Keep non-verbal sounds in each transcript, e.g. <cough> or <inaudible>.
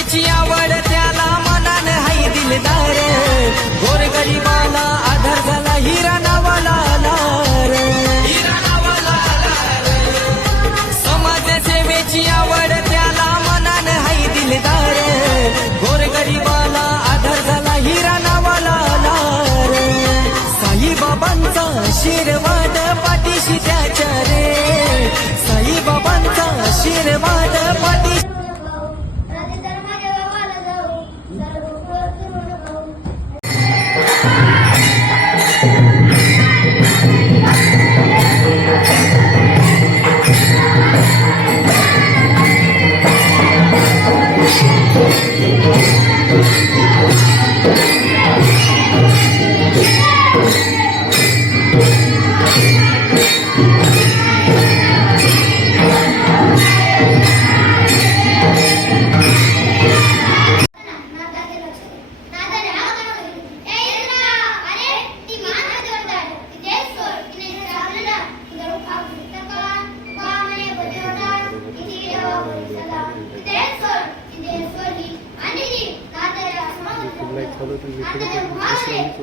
गोरगरीबाची आवड त्याला मनानं हाय दिलदार. गोरगरीबा दाखवलं ते वेगळं विश्रामित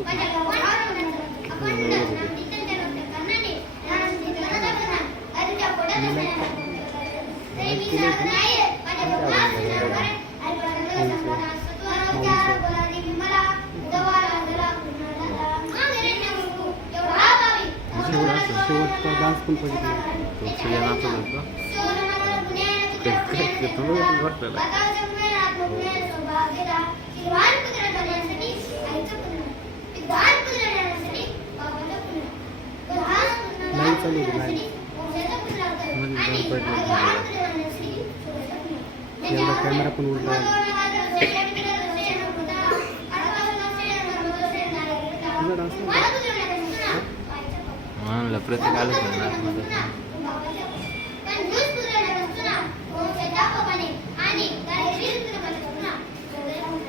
शेवटचा डान्स पण बघितला కెమెరా పని ఉంటుంది ప్రతి కాలం ओम सदा भवाने आणि गायत्री नमस्कार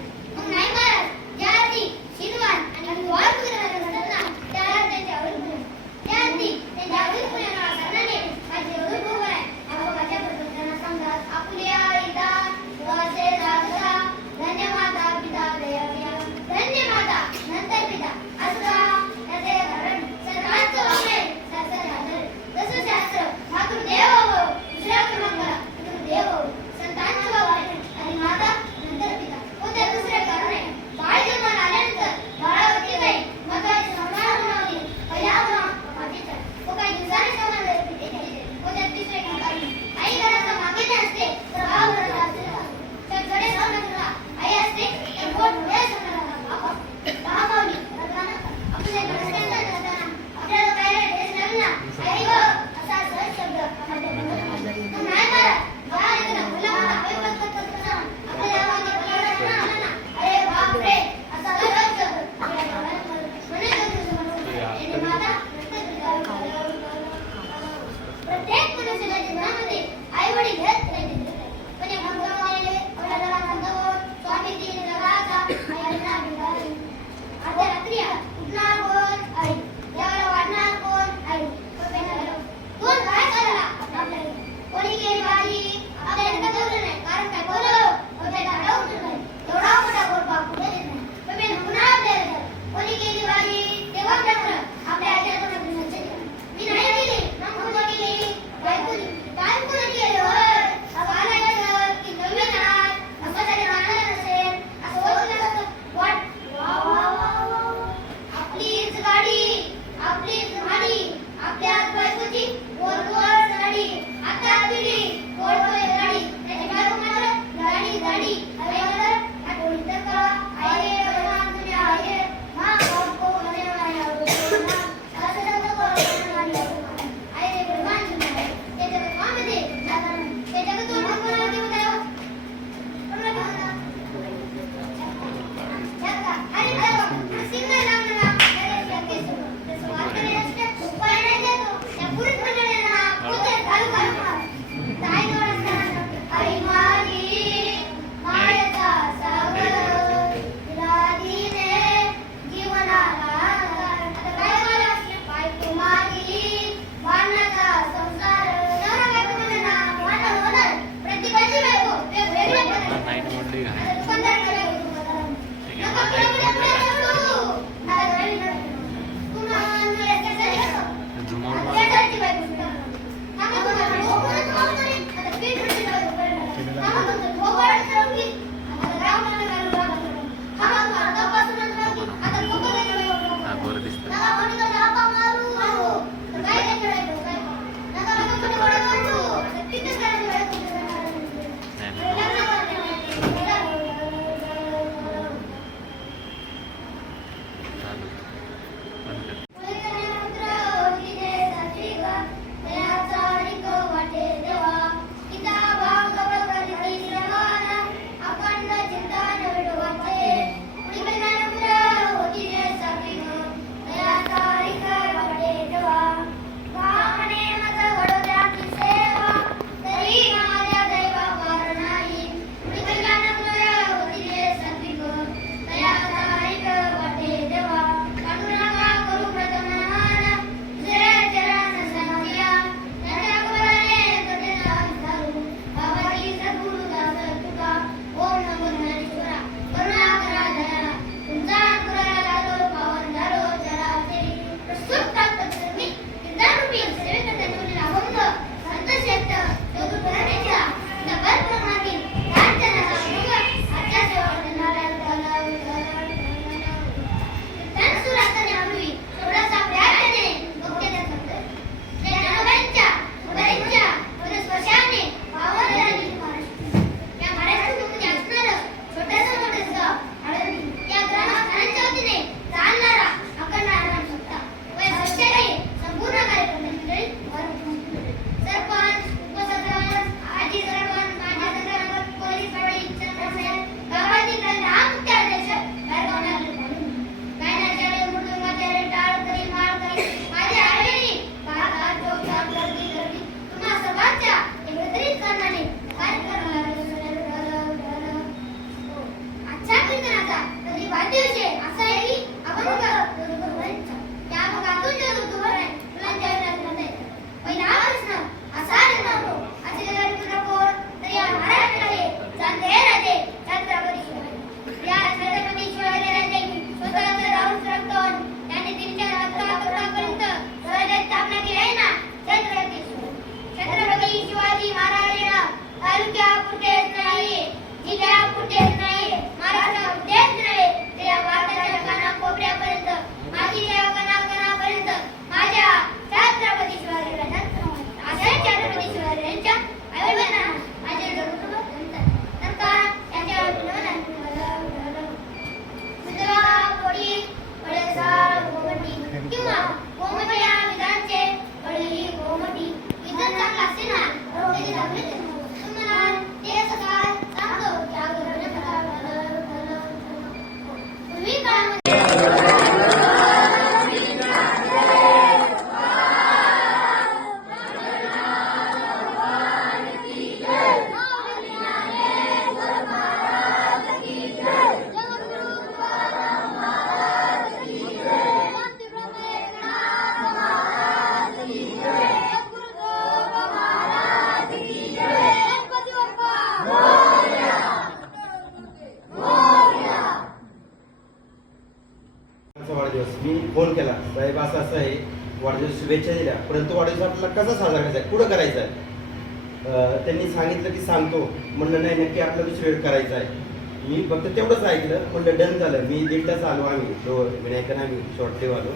शुभेच्छा दिल्या. परंतु वाढदिवस आपल्याला कसा साजरा करायचा? आहे कुठं करायचा आहे? त्यांनी सांगितलं की सांगतो. म्हणलं नाही नक्की आपल्याला दुसरीकडे करायचं आहे. मी फक्त तेवढंच ऐकलं. म्हणलं डन झालं. मी दीड तास आलो आम्ही. दो विनायकन आम्ही शॉर्ट देव आलो.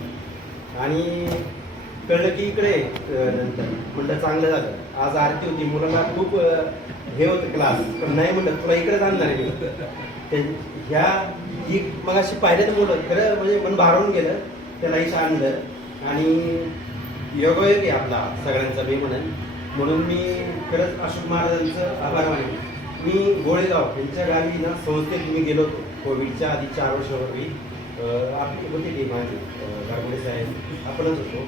आणि कळलं की इकडे नंतर. म्हणलं चांगलं झालं. आज आरती होती. मुलाला खूप हे होतं क्लास पण नाही म्हणलं तुला इकडेच आणणार आहे मी. ह्या ही मग अशी पाहिलं तर मुलं खरं म्हणजे मन भारावून गेलं. त्याला इथं आणलं. आणि योग आहे आपला सगळ्यांचा मी म्हणेन. म्हणून मी खरंच अशोक महाराजांचं आभार मानेन. मी गोळेगाव यांच्या गावी ना संस्थेत मी गेलो होतो. कोविडच्या आधी चार वर्षापूर्वी. आपली होती ती माझी गारगुडे साहेब. आपणच होतो.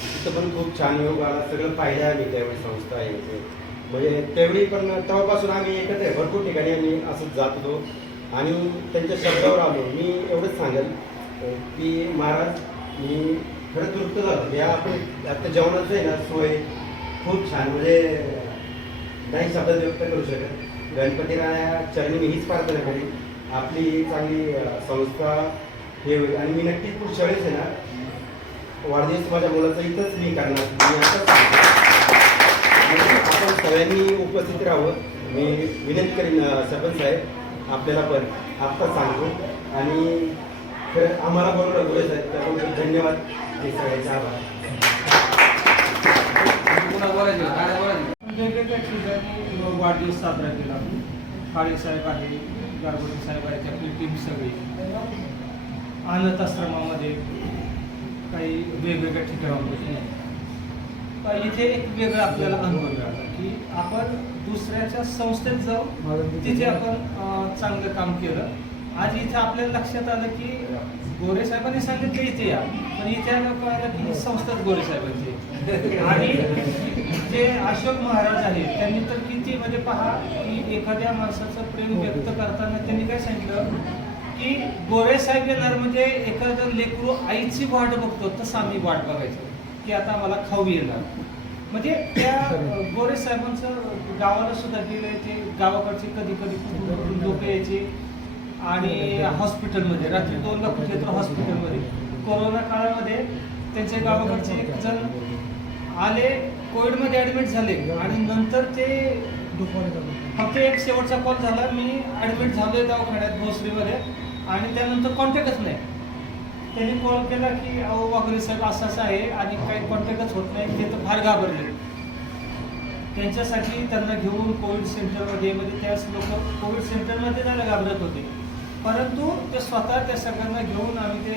तिथं पण खूप छान योग आला. सगळं पाहिलं आम्ही त्यावेळी संस्था आहे ते. म्हणजे त्यावेळी पण तेव्हापासून आम्ही एकत्र आहे. भरपूर ठिकाणी आम्ही असंच जात होतो. आणि त्यांच्या शब्दावर आलो. मी एवढंच सांगेल की महाराज मी खरं तृप्त झालं. या आपण आता जेवणाचं आहे ना सोय खूप छान. म्हणजे नाही शब्दात व्यक्त करू शकत. गणपती राया चरणी मी हीच प्रार्थना करेन. आपली चांगली संस्था हे होईल. आणि मी नक्कीच पुढच्या वेळेस आहे ना वाढदिवस माझ्या मुलाचा इथंच मी करणार. मी असंच आपण सगळ्यांनी उपस्थित राहावं. मी विनंती करीन सरपंच साहेब आपल्याला पण आत्ताच सांगतो आणि आम्हाला बरोबर बोलायचं आहे. त्याबद्दल धन्यवाद. हे वेगवेगळ्या ठिकाणी वाढदिवस साजरा केला काळे साहेब आहे गारगोडे साहेब आहेत आपली टीम सगळी अनाथ आश्रमामध्ये काही वेगवेगळ्या ठिकाणावर इथे एक वेगळा आपल्याला अनुभव मिळाला की आपण दुसऱ्याच्या संस्थेत जाऊन तिथे आपण चांगलं काम केलं आज इथे आपल्याला लक्षात आलं की गोरे साहेबांनी सांगितलं इथे या. पण इथे आलं कळालं की संस्थाच गोरे साहेबांची. आणि जे अशोक महाराज आहेत त्यांनी तर किती म्हणजे पहा की एखाद्या माणसाचं प्रेम व्यक्त करताना त्यांनी काय सांगितलं? की गोरे साहेब येणार म्हणजे एखादं लेकरू आईची वाट बघतो तसं आम्ही वाट बघायचो की आता मला खाऊ येणार. म्हणजे त्या गोरे साहेबांचं गावाला सुद्धा गेले ते गावाकडचे कधी कधी लोक यायचे. आणि हॉस्पिटलमध्ये रात्री दोन लाख तर हॉस्पिटलमध्ये कोरोना काळामध्ये त्यांच्या गावाकडचे एक जण आले कोविडमध्ये ॲडमिट झाले आणि नंतर ते फक्त एक शेवटचा कॉल झाला मी ॲडमिट झालोय दवाखान्यात भोसरीमध्ये आणि त्यानंतर कॉन्टॅक्टच नाही. त्यांनी कॉल केला की अहो वाघरे साहेब असं असं आहे आणि काही कॉन्टॅक्टच होत नाही ते तर फार घाबरले. त्यांच्यासाठी त्यांना घेऊन कोविड सेंटरमध्ये म्हणजे त्याच लोक कोविड सेंटरमध्ये जायला घाबरत होते. परंतु ते स्वतः त्या सगळ्यांना घेऊन आम्ही ते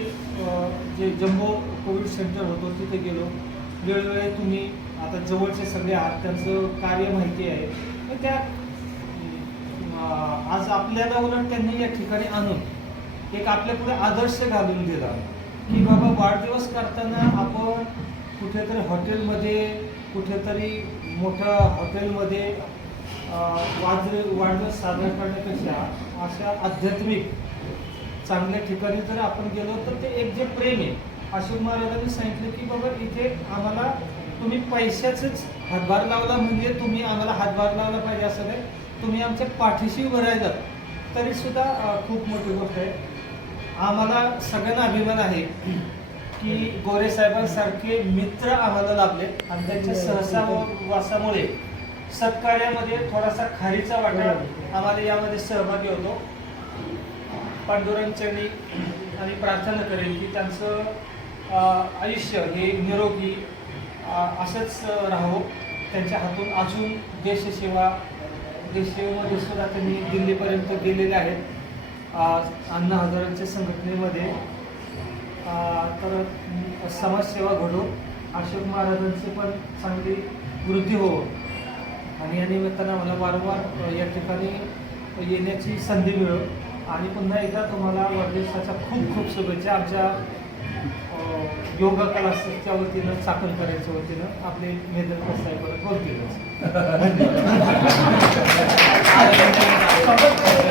जे जम्बो कोविड सेंटर होतं तिथे गेलो. वेळोवेळी तुम्ही आता जवळचे सगळे आहात त्यांचं कार्य माहिती आहे. तर त्या आज आपल्याला उलट त्यांनी या ठिकाणी आणून एक आपल्या पुढे आदर्श घालून दिला. की बाबा वाढदिवस करताना आपण कुठेतरी हॉटेलमध्ये कुठेतरी मोठ्या हॉटेलमध्ये अं, वाढदिवस साजरा करण्यापेक्षा अशा आध्यात्मिक चांगल्या ठिकाणी जर आपण गेलो तर ते एक जे प्रेम आहे. अशोक महाराजांनी सांगितलं की बाबा इथे आम्हाला तुम्ही पैशाचंच हातभार लावला म्हणजे तुम्ही आम्हाला हातभार लावला पाहिजे असं नाही. तुम्ही आमच्या पाठीशी उभं राहिलात. तरी सुद्धा अं, खूप मोठी गोष्ट आहे. आम्हाला सगळ्यांना अभिमान आहे की गोरे साहेबांसारखे मित्र आम्हाला लाभले आणि त्यांच्या सहसावासामुळे सत्कार्यामध्ये थोडासा खारीचा वाटा आम्हाला यामध्ये सहभागी होतो. पांडुरंग चरणी आणि प्रार्थना करेन की त्यांचं आयुष्य हे निरोगी असंच राहावं. त्यांच्या हातून अजून देशसेवा देशसेवेमध्ये सुद्धा त्यांनी दिल्लीपर्यंत गेलेले आहेत. आज अण्णा हजारांच्या संघटनेमध्ये तर समाजसेवा घडो. अशोक महाराजांची पण चांगली वृद्धी हो आणि या निमित्तानं मला वारंवार या ठिकाणी येण्याची संधी मिळो आणि पुन्हा एकदा तुम्हाला वाढदिवसाच्या खूप खूप शुभेच्छा. आमच्या योगा क्लासच्या वतीनं चाकणकरांच्या वतीनं आपले मेदन साहेब बोलतील. <laughs>